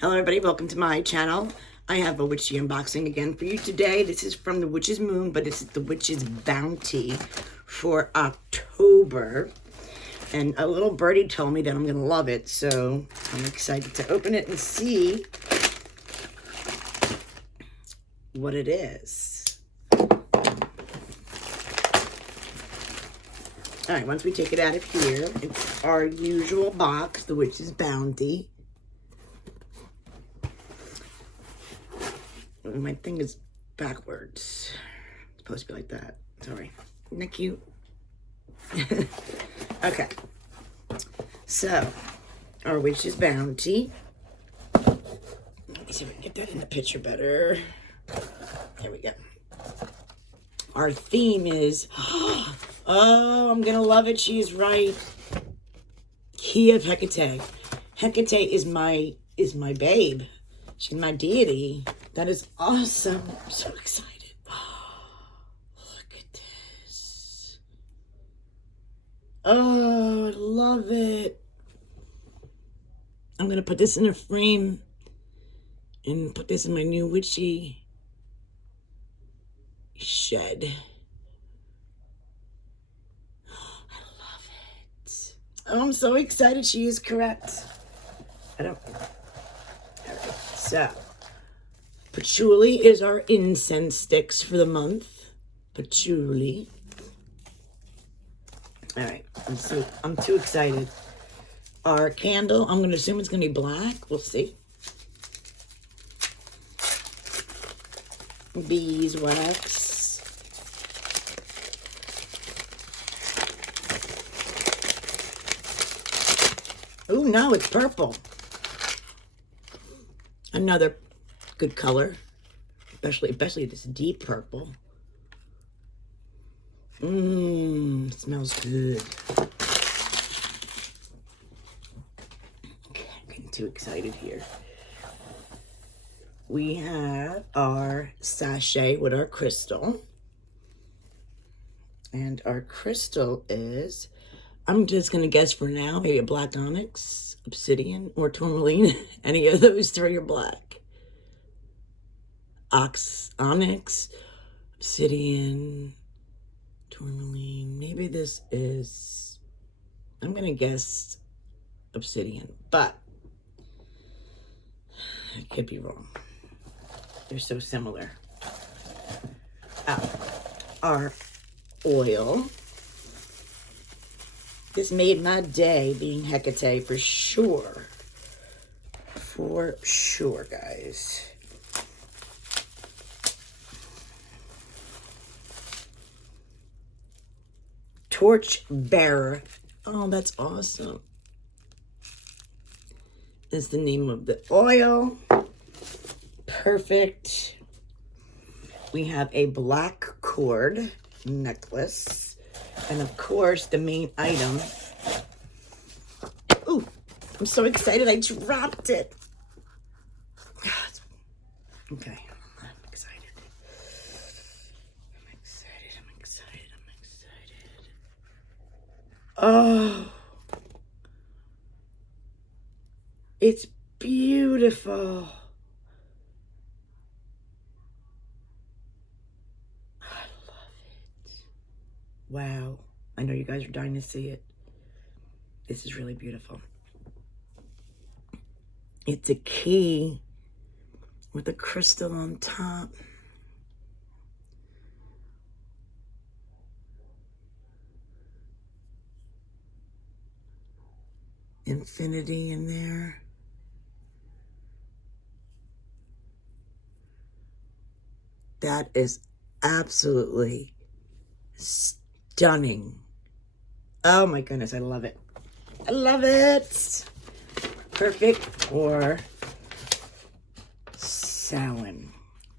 Hello everybody, welcome to my channel. I have a witchy unboxing again for you today. This is from the Witch's Moon, but this is the Witch's Bounty for October. And a little birdie told me that I'm gonna love it, so I'm excited to open it and see what it is. All right, once we take it out of here, it's our usual box, the Witch's Bounty. My thing is backwards. It's supposed to be like that. Sorry. Isn't that cute? Okay. So, our Witch's Bounty. Let me see if I can get that in the picture better. There we go. Our theme is, oh, I'm going to love it. She is right. Key of Hecate. Hecate is my babe. She's my deity. That is awesome. I'm so excited. Look at this. Oh, I love it. I'm going to put this in a frame and put this in my new witchy shed. I love it. Oh, I'm so excited. She is correct. All right, so patchouli is our incense sticks for the month. Patchouli. All right, I'm too excited. Our candle, I'm going to assume it's going to be black. We'll see. Beeswax. Oh no, it's purple. Another good color, especially this deep purple. It smells good. Okay, I'm getting too excited here. We have our sachet with our crystal. And our crystal is, I'm just going to guess for now, maybe a black onyx, obsidian, or tourmaline. Any of those three are black. Onyx, obsidian, tourmaline. Maybe this is, I'm going to guess obsidian, but I could be wrong. They're so similar. Our oil. This made my day being Hecate for sure. For sure, guys. Torch bearer. Oh, that's awesome. Is the name of the oil. Perfect. We have a black cord necklace. And of course, the main item. Ooh, I'm so excited. I dropped it. Okay, I'm excited. I'm excited. Oh, it's beautiful. Wow. I know you guys are dying to see it. This is really beautiful. It's a key with a crystal on top. Infinity in there. That is absolutely stunning. Oh my goodness, I love it. I love it. Perfect for Samhain.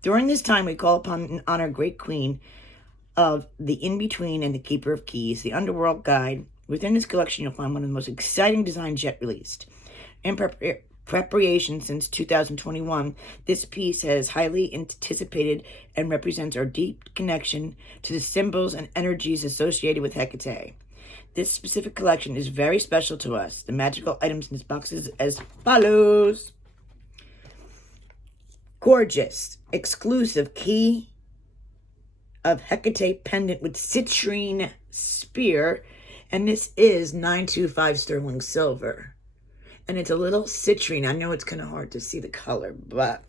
During this time, we call upon and honor Great Queen of the In-Between and the Keeper of Keys, the Underworld Guide. Within this collection, you'll find one of the most exciting designs yet released. In preparation since 2021, this piece has highly anticipated and represents our deep connection to the symbols and energies associated with Hecate. This specific collection is very special to us. The magical items in this box is as follows. Gorgeous, exclusive key of Hecate pendant with citrine spear. And this is 925 sterling silver. And it's a little citrine. I know it's kind of hard to see the color, but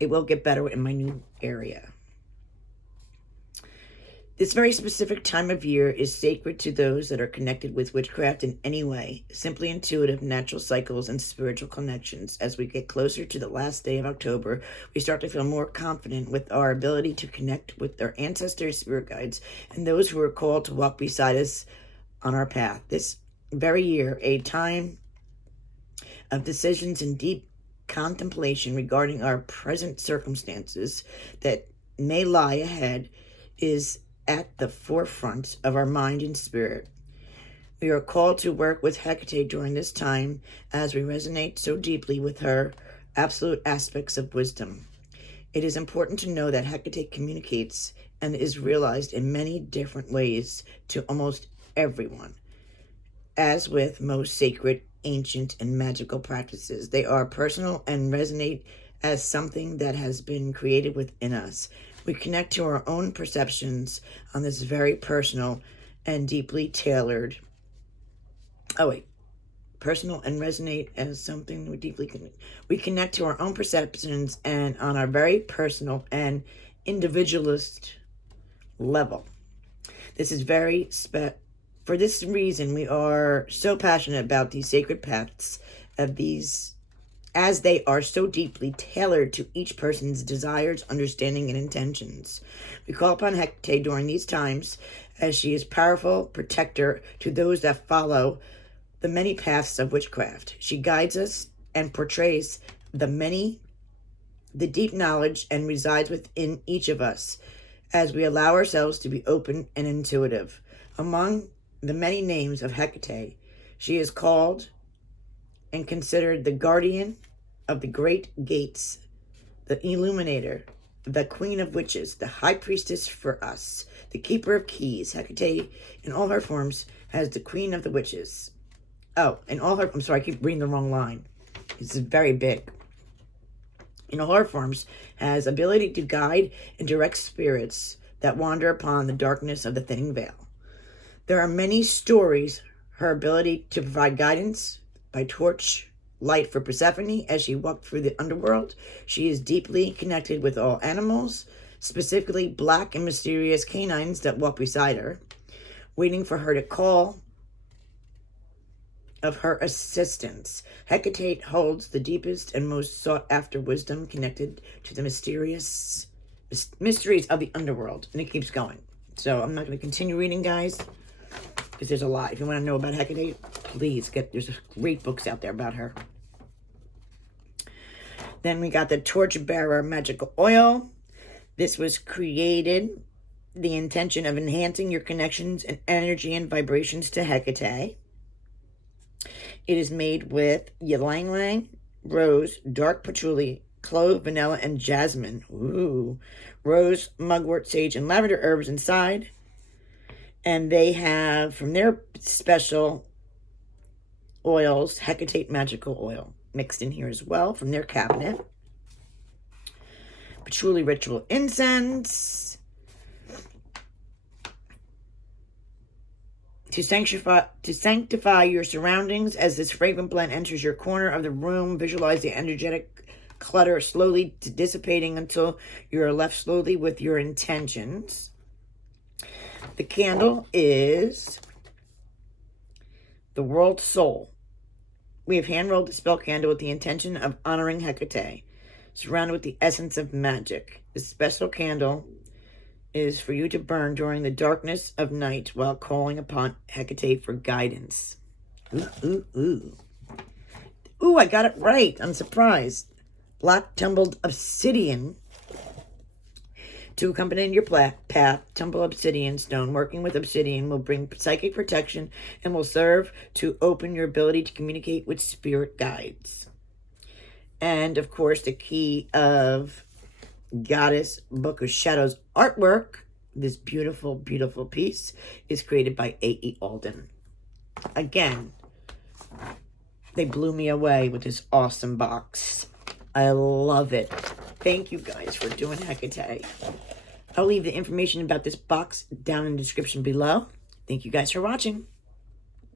it will get better in my new area. This very specific time of year is sacred to those that are connected with witchcraft in any way, simply intuitive natural cycles and spiritual connections. As we get closer to the last day of October, we start to feel more confident with our ability to connect with our ancestors, spirit guides, and those who are called to walk beside us on our path. This very year, a time of decisions and deep contemplation regarding our present circumstances that may lie ahead, is at the forefront of our mind and spirit. We are called to work with Hecate during this time as we resonate so deeply with her absolute aspects of wisdom. It is important to know that Hecate communicates and is realized in many different ways to almost everyone. As with most sacred, ancient, and magical practices, they are personal and resonate as something that has been created within us. We connect to our own perceptions on this very personal and deeply tailored. Personal and resonate as something we deeply connect. We connect to our own perceptions and on our very personal and individualist level. This is very for this reason, we are so passionate about these sacred paths of these, as they are so deeply tailored to each person's desires, understanding, and intentions. We call upon Hecate during these times, as she is powerful protector to those that follow the many paths of witchcraft. She guides us and portrays the deep knowledge, and resides within each of us as we allow ourselves to be open and intuitive. Among the many names of Hecate, she is called and considered the guardian of the great gates, the illuminator, the queen of witches, the high priestess for us, the keeper of keys. Hecate, in all her forms, has the queen of the witches. I'm sorry, I keep reading the wrong line. This is very big. In all her forms, has ability to guide and direct spirits that wander upon the darkness of the thinning veil. There are many stories her ability to provide guidance by torch light for Persephone as she walked through the underworld. She is deeply connected with all animals, specifically black and mysterious canines that walk beside her, waiting for her to call of her assistance. Hecate holds the deepest and most sought-after wisdom connected to the mysteries of the underworld. And it keeps going. So I'm not going to continue reading, guys, because there's a lot. If you want to know about Hecate, please there's great books out there about her. Then we got the Torchbearer Magical Oil. This was created the intention of enhancing your connections and energy and vibrations to Hecate. It is made with ylang ylang, rose, dark patchouli, clove, vanilla, and jasmine. Ooh. Rose, mugwort, sage, and lavender herbs inside. And they have, from their special oils, Hecate Magical Oil mixed in here as well from their cabinet. Patchouli Ritual Incense. To sanctify your surroundings as this fragrant blend enters your corner of the room, visualize the energetic clutter slowly dissipating until you're left slowly with your intentions. The candle is the World Soul. We have hand-rolled the spell candle with the intention of honoring Hecate, surrounded with the essence of magic. This special candle is for you to burn during the darkness of night while calling upon Hecate for guidance. Ooh, I got it right. I'm surprised. Black tumbled obsidian to accompany your path. Tumble obsidian stone. Working with obsidian will bring psychic protection and will serve to open your ability to communicate with spirit guides. And, of course, the key of Goddess Book of Shadows artwork. This beautiful, beautiful piece is created by A.E. Alden. Again, They blew me away with this awesome box. I love it. Thank you guys for doing Hecate. I'll leave the information about this box down in the description below. Thank you guys for watching.